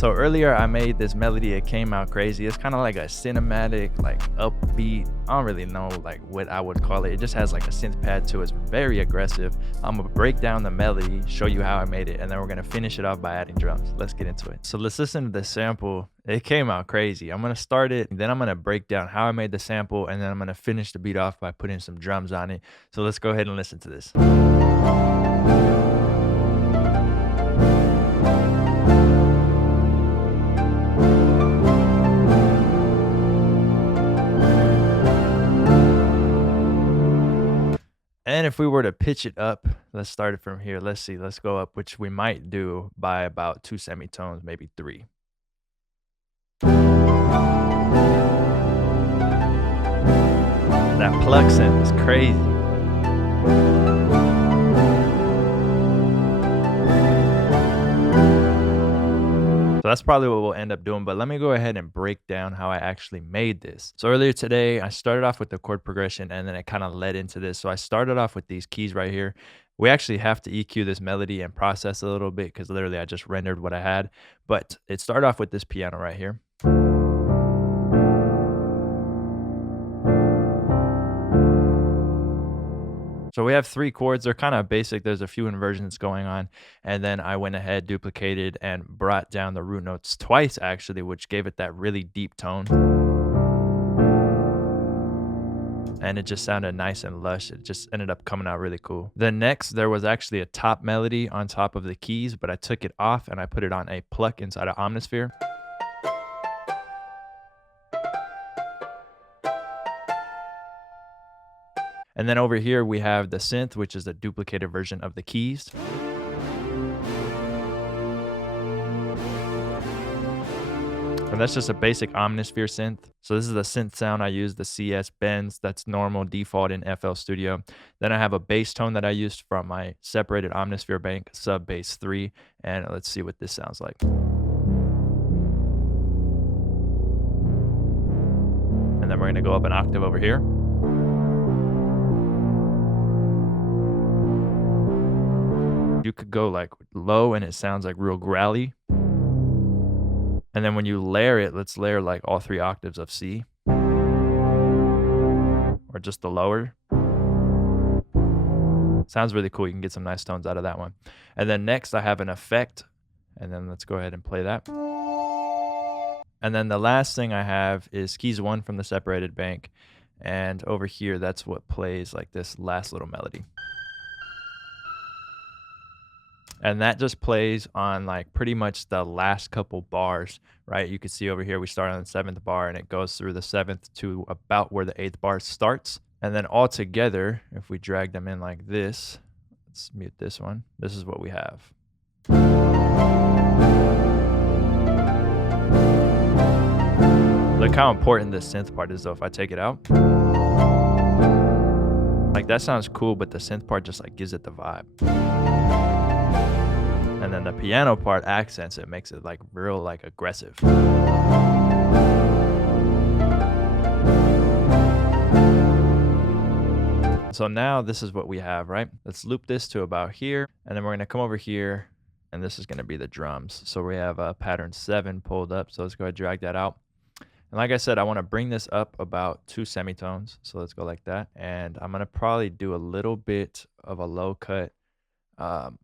So earlier I made this melody, it came out crazy. It's kind of like a cinematic, like upbeat. I don't really know like what I would call it. It just has like a synth pad to it. It's very aggressive. I'm gonna break down the melody, show you how I made it, and then we're gonna finish it off by adding drums. Let's get into it. So let's listen to the sample. It came out crazy. I'm gonna start it, then I'm gonna break down how I made the sample, and then I'm gonna finish the beat off by putting some drums on it. So let's go ahead and listen to this. And if we were to pitch it up, let's start it from here. Let's see, let's go up, which we might do by about 2 semitones, maybe 3. That pluck synth is crazy. So that's probably what we'll end up doing, but let me go ahead and break down how I actually made this. So earlier today, I started off with the chord progression and then it kind of led into this. So I started off with these keys right here. We actually have to EQ this melody and process a little bit because literally I just rendered what I had, but it started off with this piano right here. So we have 3 chords. They're kind of basic. There's a few inversions going on. And then I went ahead, duplicated, and brought down the root notes twice, actually, which gave it that really deep tone. And it just sounded nice and lush. It just ended up coming out really cool. Then next, there was actually a top melody on top of the keys, but I took it off and I put it on a pluck inside of Omnisphere. And then over here, we have the synth, which is a duplicated version of the keys. And that's just a basic Omnisphere synth. So this is the synth sound I use, the CS bends. That's normal default in FL Studio. Then I have a bass tone that I used from my separated Omnisphere bank, sub bass 3. And let's see what this sounds like. And then we're gonna go up an octave over here. You could go like low and it sounds like real growly. And then when you layer it, let's layer like all 3 octaves of C. Or just the lower. Sounds really cool. You can get some nice tones out of that one. And then next I have an effect. And then let's go ahead and play that. And then the last thing I have is keys 1 from the separated bank. And over here, that's what plays like this last little melody. And that just plays on like pretty much the last couple bars, right? You can see over here, we start on the 7th bar and it goes through the 7th to about where the 8th bar starts. And then all together, if we drag them in like this, let's mute this one. This is what we have. Look how important this synth part is though if I take it out. Like that sounds cool, but the synth part just like gives it the vibe. And then the piano part accents it, makes it like real like aggressive. So now this is what we have, right? Let's loop this to about here, and then we're gonna come over here, and this is gonna be the drums. So we have pattern 7 pulled up, so let's go ahead and drag that out. And like I said, I wanna bring this up about 2 semitones, so let's go like that. And I'm gonna probably do a little bit of a low cut,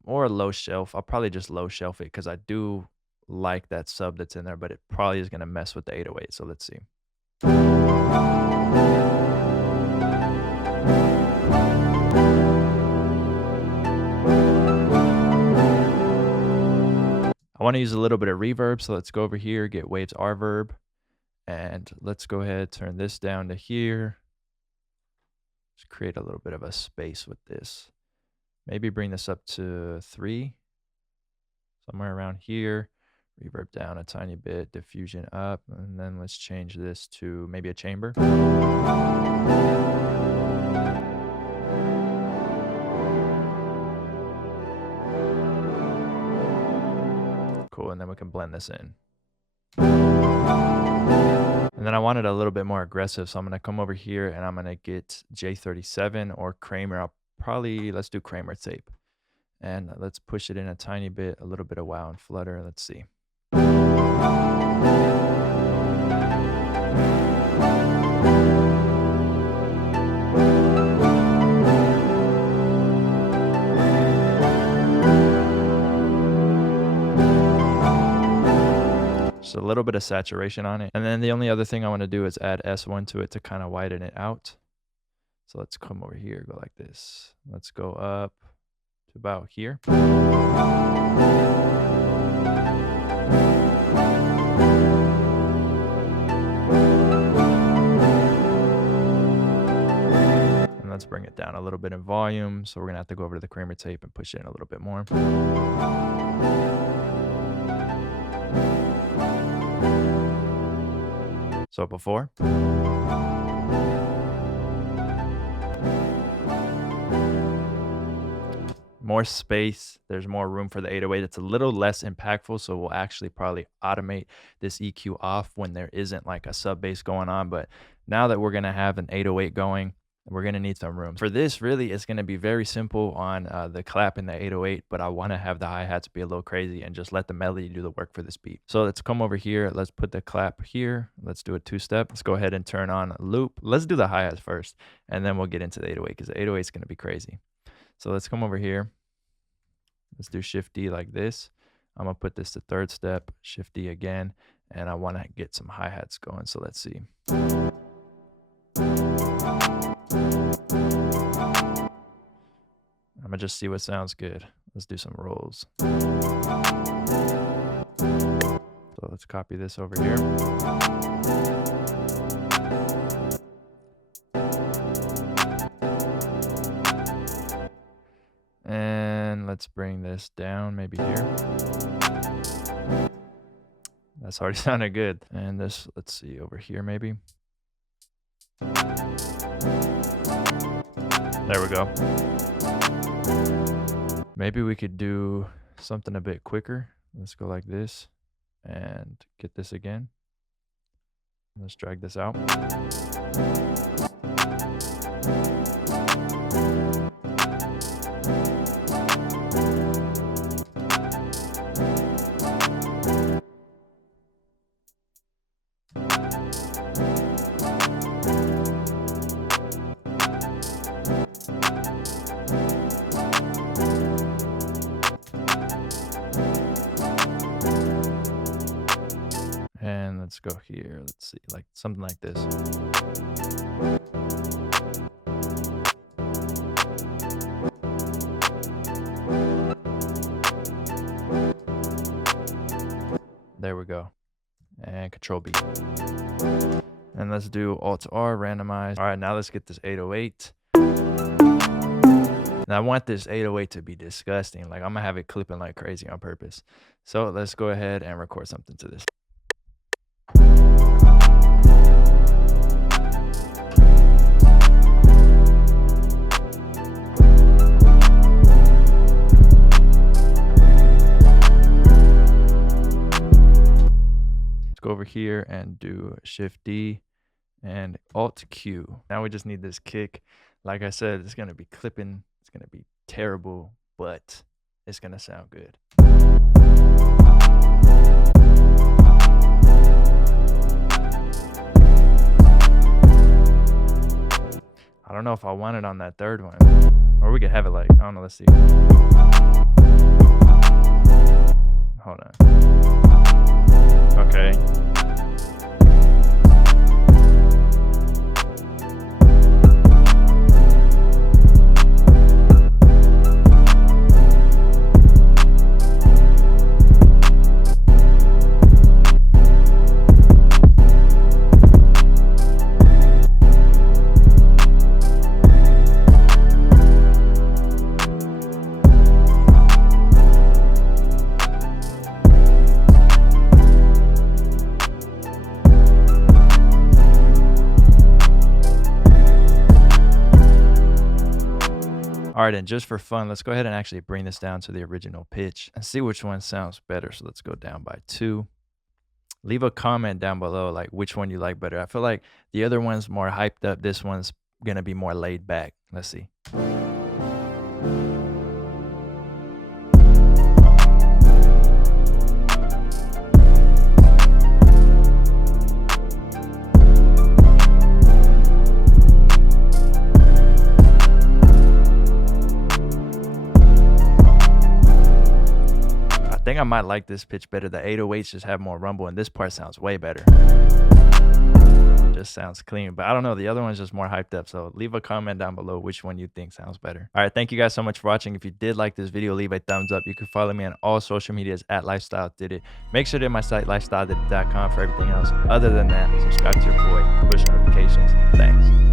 or a low shelf. I'll probably just low shelf it because I do like that sub that's in there, but it probably is gonna mess with the 808, so let's see. I wanna use a little bit of reverb, so let's go over here, get Waves Reverb, and let's go ahead, turn this down to here. Just create a little bit of a space with this. Maybe bring this up to 3, somewhere around here. Reverb down a tiny bit, diffusion up, and then let's change this to maybe a chamber. Cool, and then we can blend this in. And then I want it a little bit more aggressive, so I'm gonna come over here and I'm gonna get J37 or Kramer. Let's do Kramer tape. And let's push it in a tiny bit, a little bit of wow and flutter. Let's see. Just a little bit of saturation on it. And then the only other thing I want to do is add S1 to it to kind of widen it out. So let's come over here, go like this. Let's go up to about here. And let's bring it down a little bit in volume. So we're gonna have to go over to the Kramer tape and push it in a little bit more. So before. More space, there's more room for the 808. It's a little less impactful, so we'll actually probably automate this EQ off when there isn't like a sub bass going on. But now that we're gonna have an 808 going, we're gonna need some room. For this, really, it's gonna be very simple on the clap and the 808, but I wanna have the hi-hats be a little crazy and just let the melody do the work for this beat. So let's come over here, let's put the clap here, let's do a 2-step. Let's go ahead and turn on loop. Let's do the hi-hats first, and then we'll get into the 808, because the 808 is gonna be crazy. So let's come over here. Let's do Shift D like this. I'm gonna put this to 3rd step, Shift D again, and I wanna get some hi-hats going, so let's see. I'm gonna just see what sounds good. Let's do some rolls. So let's copy this over here. And let's bring this down, maybe here. That's already sounded good. And this, let's see, over here maybe. There we go. Maybe we could do something a bit quicker. Let's go like this and get this again. Let's drag this out. And let's go here. Let's see, like something like this. There we go. And Control B. And let's do Alt R, randomize. All right, now let's get this 808. Now I want this 808 to be disgusting. Like I'm gonna have it clipping like crazy on purpose. So let's go ahead and record something to this. Let's go over here and do Shift D and Alt Q. Now we just need this kick. Like I said, it's gonna be clipping. It's gonna be terrible, but it's gonna sound good. I don't know if I want it on that 3rd one, or we could have it like, I don't know, let's see. Hold on. Okay. All right, and just for fun, let's go ahead and actually bring this down to the original pitch and see which one sounds better. So let's go down by 2. Leave a comment down below, like which one you like better. I feel like the other one's more hyped up. This one's gonna be more laid back. Let's see. I think think I might like this pitch better. The 808s just have more rumble, and this part sounds way better. Just sounds clean, but I don't know, the other one's just more hyped up. So leave a comment down below which one you think sounds better. All right, thank you guys so much for watching. If you did like this video, leave a thumbs up. You can follow me on all social medias at Lifestyle Did It. Make sure to hit my site lifestyledidit.com for everything else. Other than that, subscribe to your boy, push notifications. Thanks.